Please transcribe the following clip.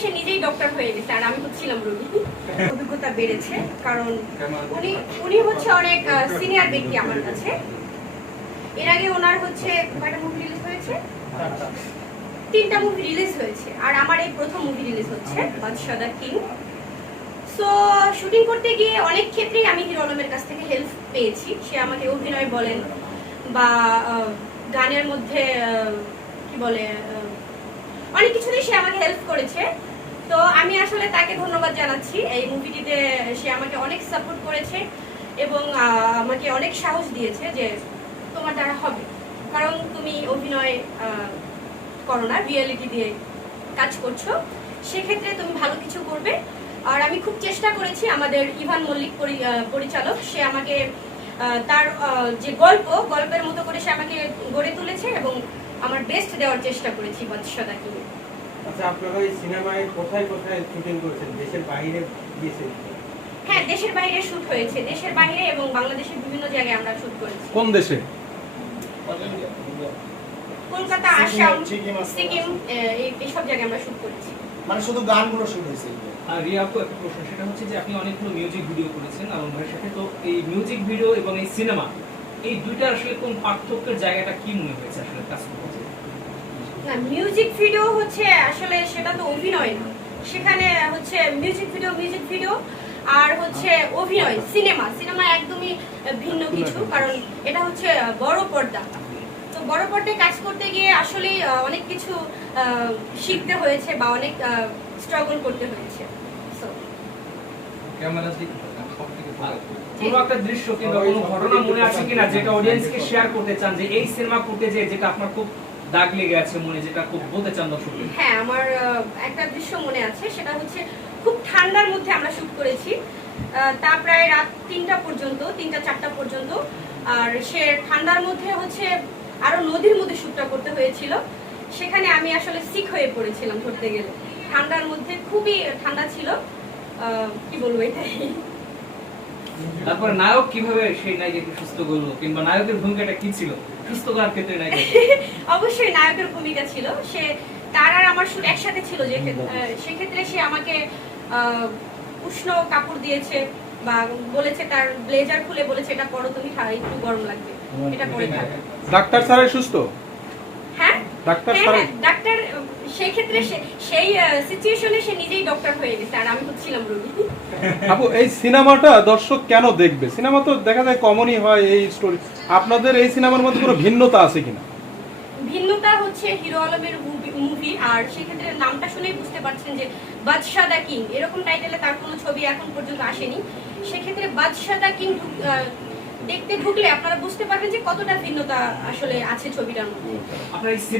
সে নিজেই ডক্টর হয়ে গেছে আর আমি হচ্ছিলাম রোগী। অভিজ্ঞতা বেড়েছে কারণ উনি হচ্ছে অনেক সিনিয়র ব্যক্তি আমার কাছে। এর আগে ওনার হচ্ছে কয়টা মুভি রিলিজ হয়েছে? 3টা মুভি রিলিজ হয়েছে আর আমার এই প্রথম মুভি রিলিজ হচ্ছে বাদশা দ্য কিং। সো শুটিং করতে গিয়ে অনেক ক্ষেত্রেই আমি হিরো আলমের কাছ থেকে হেল্প পেয়েছি। সে আমাকে অভিনয় বলেন বা গানের মধ্যে কি বলে অনেক কিছুতেই সে আমাকে হেল্প করেছে। তো আমি আসলে তাকে ধন্যবাদ জানাচ্ছি। এই মুভিটিতে সে আমাকে অনেক সাপোর্ট করেছে এবং আমাকে অনেক সাহস দিয়েছে যে তোমার দ্বারা হবে, কারণ তুমি অভিনয় করো না, রিয়েলিটি দিয়ে কাজ করছো, সেক্ষেত্রে তুমি ভালো কিছু করবে। আর আমি খুব চেষ্টা করেছি। আমাদের ইভান মল্লিক পরিচালক, সে আমাকে তার যে গল্পের মতো করে সে আমাকে গড়ে তুলেছে এবং আমার বেস্ট দেওয়ার চেষ্টা করেছি বাদশা দ্য কিং। আচ্ছা, আপনারা এই সিনেমায় কোথায় কোথায় শুটিং করেছেন? দেশের বাইরে গিয়েছেন? হ্যাঁ, দেশের বাইরে শুট হয়েছে। দেশের বাইরে এবং বাংলাদেশের বিভিন্ন জায়গায় আমরা শুট করেছি। কোন দেশে? কলকাতা, আসাম, সিকিম, এইসব জায়গায় আমরা শুট করেছি। মানে শুধু গানগুলো শুট হয়েছে? আর রিয়া আপু, একটা প্রশ্ন, সেটা হচ্ছে যে আপনি অনেকগুলো মিউজিক ভিডিও করেছেন আলম ভাইয়ের সাথে, তো এই মিউজিক ভিডিও এবং এই সিনেমা, এই দুইটার আসলে কোন পার্থক্যের জায়গাটা কি মনে হয়েছে আসলে কাজ করতে? না, মিউজিক ভিডিও হচ্ছে আসলে সেটা তো অভিনয় না, সেখানে হচ্ছে মিউজিক ভিডিও আর হচ্ছে অভিনয় সিনেমা একদমই ভিন্ন কিছু। কারণ এটা হচ্ছে বড় পর্দা, তো বড় পর্দায় কাজ করতে গিয়ে আসলে অনেক কিছু শিখতে হয়েছে বা অনেক স্ট্রাগল করতে হয়েছে। কোনো একটা দৃশ্য কিংবা কোনো ঘটনা মনে আছে কিনা যেটা অডিয়েন্সকে শেয়ার করতে চান, যে এই সিনেমা করতে যে যেটা আপনার খুব দাগ লেগে আছে মনে, যেটা খুব বলতে চান দর্শকদের? হ্যাঁ, আমার একটা দৃশ্য মনে আছে। সেটা হচ্ছে খুব ঠান্ডার মধ্যে আমরা শুট করেছি, তা প্রায় রাত 3টা 4টা পর্যন্ত। আর সে ঠান্ডার মধ্যে হচ্ছে আরো নদীর মধ্যে শুটটা করতে হয়েছিল। সেখানে আমি আসলে সিক হয়ে পড়েছিলাম ধরতে গেলে। ঠান্ডার মধ্যে খুবই ঠান্ডা ছিল, কি বলবো এটাই। তারপরে নায়ক কিভাবে সেই নায়িকাকে সুস্থ করলো, কিংবা নায়কের ভূমিকাটা কি ছিল সুস্থ করার ক্ষেত্রে? নায়ক অবশ্যই নায়কের ভূমিকা ছিল। সে তার আর আমার শুট একসাথে ছিল, যে সেক্ষেত্রে সে আমাকে উষ্ণ কাপড় দিয়েছে বা বলেছে, তার ব্লেজার খুলে বলেছে এটা পরো তুমি, একটু গরম লাগবে, এটা পরে থাকবে। ডাক্তার স্যারের সুস্থ? হ্যাঁ, ডাক্তার ডাক্তার সেই ক্ষেত্রে সেই সিচুয়েশনে সে নিজেই ডক্টর হয়ে গেছে আর আমি হচ্ছিলাম রোগী। আপু, এই সিনেমাটা দর্শক কেন দেখবে? সিনেমা তো দেখা যায় কমনই হয় এই স্টোরি, আপনাদের এই সিনেমার মধ্যে কোনো ভিন্নতা আছে কিনা? ভিন্নতা হচ্ছে হিরো আলমের মুভি, আর সেক্ষেত্রে নামটা শুনেই বুঝতে পারছেন যে বাদশা দ্য কিং, এরকম টাইটেলে তার কোনো ছবি এখন পর্যন্ত আসেনি। সেক্ষেত্রে বাদশা দ্য কিং দেখতে ঢুকলে আপনারা বুঝতে পারবেন যে কতটা ভিন্নতা আসলে আছে ছবিটার মধ্যে। আপনার